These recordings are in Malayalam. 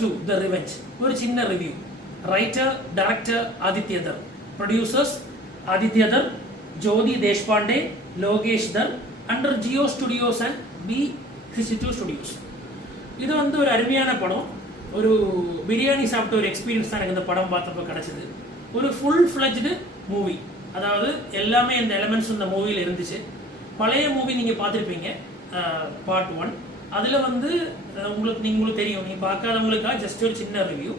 2 The Revenge. ഒരു ചിന്ന review. Writer director Aditya Dhar, producers Aditya Dhar, Jyoti Deshpande, Lokesh Dhar, under Jio studios and B62 studios. இது ஒரு அருமையான படம். ஒரு பிரியாணி சாப்பிட்ட ஒரு எக்ஸ்பீரியன்ஸ் தான் எனக்கு இந்த படம் பார்த்தப்ப கிடைச்சது. ஒரு ஃபுல் ஃபிளஜ்டு மூவி, அதாவது எல்லாமே இந்த எலமெண்ட்ஸ் இந்த மூவியில் இருந்துச்சு. பழைய மூவி நீங்கள் பார்த்துருப்பீங்க, பார்ட் 1. அதில் உங்களுக்கு தெரியும், நீங்கள் பார்க்காதவங்களுக்காக ஜஸ்ட் ஒரு சின்ன ரிவ்யூ.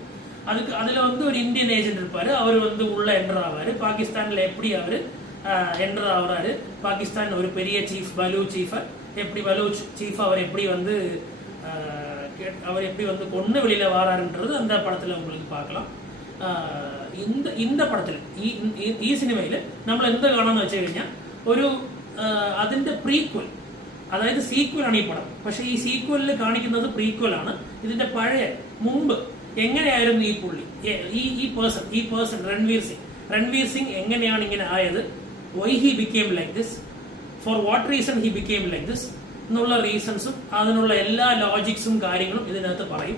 அதில் ஒரு இந்தியன் ஏஜென்ட் இருப்பார். அவர் உள்ள என்டர் ஆவார். பாகிஸ்தானில் எப்படி அவர் என்டர் ஆகுறாரு, பாகிஸ்தான் ஒரு பெரிய சீஃப் பலூ சீஃபை எப்படி பலூ சீஃப் அவர் எப்படி கொண்டு வெளியில வாராருன்றது அந்த படத்துல உங்களுக்கு பார்க்கலாம். இந்த പടത്തിൽ ഈ സിനിമയിൽ നമ്മൾ എന്ത് കാണാന്ന് വെച്ച് കഴിഞ്ഞാൽ ഒരു അതിന്റെ പ്രീക്വൽ, അതായത് സീക്വൽ ആണ് ഈ പടം. പക്ഷെ ഈ സീക്വലിൽ കാണിക്കുന്നത് പ്രീക്വൽ ആണ്. ഇതിന്റെ പഴയ മുമ്പ് എങ്ങനെയായിരുന്നു ഈ പുള്ളി, ഈ പേഴ്സൺ രൺവീർ സിംഗ് എങ്ങനെയാണ് ഇങ്ങനെ ആയത്, why he became like this, for what reason he became like this എന്നുള്ള റീസൺസും അതിനുള്ള എല്ലാ ലോജിക്സും കാര്യങ്ങളും ഇതിനകത്ത് പറയും.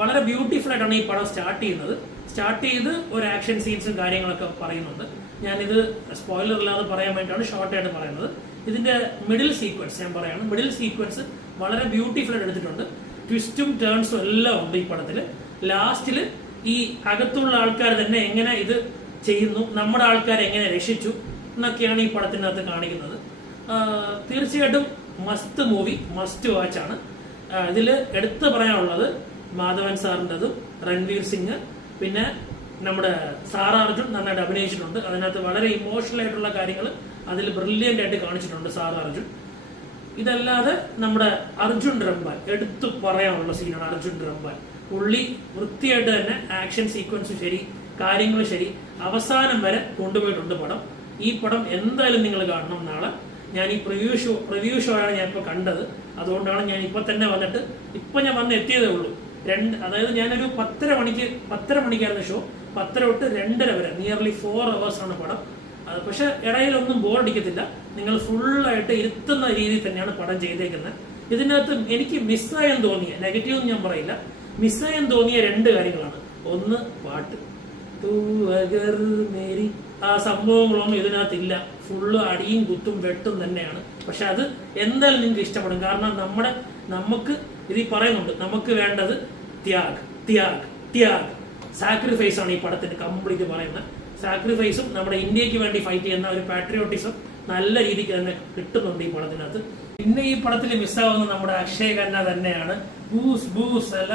വളരെ ബ്യൂട്ടിഫുൾ ആയിട്ടാണ് ഈ പടം സ്റ്റാർട്ട് ചെയ്ത് ഒരു ആക്ഷൻ സീൻസും കാര്യങ്ങളൊക്കെ പറയുന്നുണ്ട്. ഞാനിത് സ്പോയിലർ ഇല്ലാതെ പറയാൻ വേണ്ടിയിട്ടാണ് ഷോർട്ടായിട്ട് പറയുന്നത്. ഇതിന്റെ മിഡിൽ സീക്വൻസ് ഞാൻ പറയാണ്. മിഡിൽ സീക്വൻസ് വളരെ ബ്യൂട്ടിഫുൾ ആയിട്ട് എടുത്തിട്ടുണ്ട്. ട്വിസ്റ്റും ടേൺസും എല്ലാം ഉണ്ട് ഈ പടത്തിൽ. ലാസ്റ്റിൽ ഈ അകത്തുള്ള ആൾക്കാർ തന്നെ എങ്ങനെ ഇത് ചെയ്യുന്നു, നമ്മുടെ ആൾക്കാരെ എങ്ങനെ രക്ഷിച്ചു എന്നൊക്കെയാണ് ഈ പടത്തിനകത്ത് കാണിക്കുന്നത്. തീർച്ചയായിട്ടും മസ്റ്റ് മൂവി, മസ്റ്റ് വാച്ച് ആണ്. ഇതിൽ എടുത്തു പറയാനുള്ളത് മാധവൻ സാറിൻ്റെതും രൺവീർ സിംഗ്, പിന്നെ നമ്മുടെ സാറ അർജുൻ നന്നായിട്ട് അഭിനയിച്ചിട്ടുണ്ട്. അതിനകത്ത് വളരെ ഇമോഷണൽ ആയിട്ടുള്ള കാര്യങ്ങൾ അതിൽ ബ്രില്യൻ്റ് ആയിട്ട് കാണിച്ചിട്ടുണ്ട് സാറ അർജുൻ. ഇതല്ലാതെ നമ്മുടെ അർജുൻ റംബാൽ എടുത്തു പറയാനുള്ള സീനാണ്. അർജുൻ റംബാൽ പുള്ളി വൃത്തിയായിട്ട് തന്നെ ആക്ഷൻ സീക്വൻസും ശരി, കാര്യങ്ങളും ശരി, അവസാനം വരെ കൊണ്ടുപോയിട്ടുണ്ട് പടം. ഈ പടം എന്തായാലും നിങ്ങൾ കാണണം. നാളെ ഞാൻ ഈ പ്രിവ്യൂ ഷോ ആണ് ഞാൻ ഇപ്പോൾ കണ്ടത്. അതുകൊണ്ടാണ് ഞാൻ ഇപ്പൊ തന്നെ വന്നിട്ട് ഞാൻ വന്ന് എത്തിയതേ ഉള്ളൂ. അതായത് ഞാനൊരു 10:30 മണിക്കായിരുന്നു ഷോ. 10 തൊട്ട് 2:30 വരെ, നിയർലി 4 hours ആണ് പടം. പക്ഷെ ഇടയിലൊന്നും ബോറടിക്കത്തില്ല. നിങ്ങൾ ഫുള്ളായിട്ട് ഇരുത്തുന്ന രീതിയിൽ തന്നെയാണ് പടം ചെയ്തേക്കുന്നത്. ഇതിനകത്ത് എനിക്ക് മിസ്സായെന്ന് തോന്നിയ, നെഗറ്റീവ് ഞാൻ പറയില്ല, മിസ്സായെന്ന് തോന്നിയ 2 കാര്യങ്ങളാണ്. ഒന്ന്, പാട്ട്, തൂ അഗർ മേരി, ആ സംഭവങ്ങളൊന്നും ഇതിനകത്തില്ല. ഫുള്ള് അടിയും കുത്തും വെട്ടും തന്നെയാണ്. പക്ഷെ അത് എന്തായാലും നിങ്ങൾക്ക് ഇഷ്ടപ്പെടും. കാരണം നമുക്ക് ഇതിൽ പറയുന്നുണ്ട്, നമുക്ക് വേണ്ടത് ത്യാഗ്, സാക്രിഫൈസ് ആണ് ഈ പടത്തിന് കംപ്ലീറ്റ് പറയുന്നത്. സാക്രിഫൈസും നമ്മുടെ ഇന്ത്യക്ക് വേണ്ടി ഫൈറ്റ് ചെയ്യുന്ന ഒരു പാട്രിയോട്ടിസം നല്ല രീതിക്ക് തന്നെ കിട്ടുന്നുണ്ട് ഈ പടത്തിനകത്ത്. പിന്നെ ഈ പടത്തിൽ മിസ്സാവുന്ന നമ്മുടെ അക്ഷയ് ഖന്ന തന്നെയാണ്. ബൂസ് അല്ല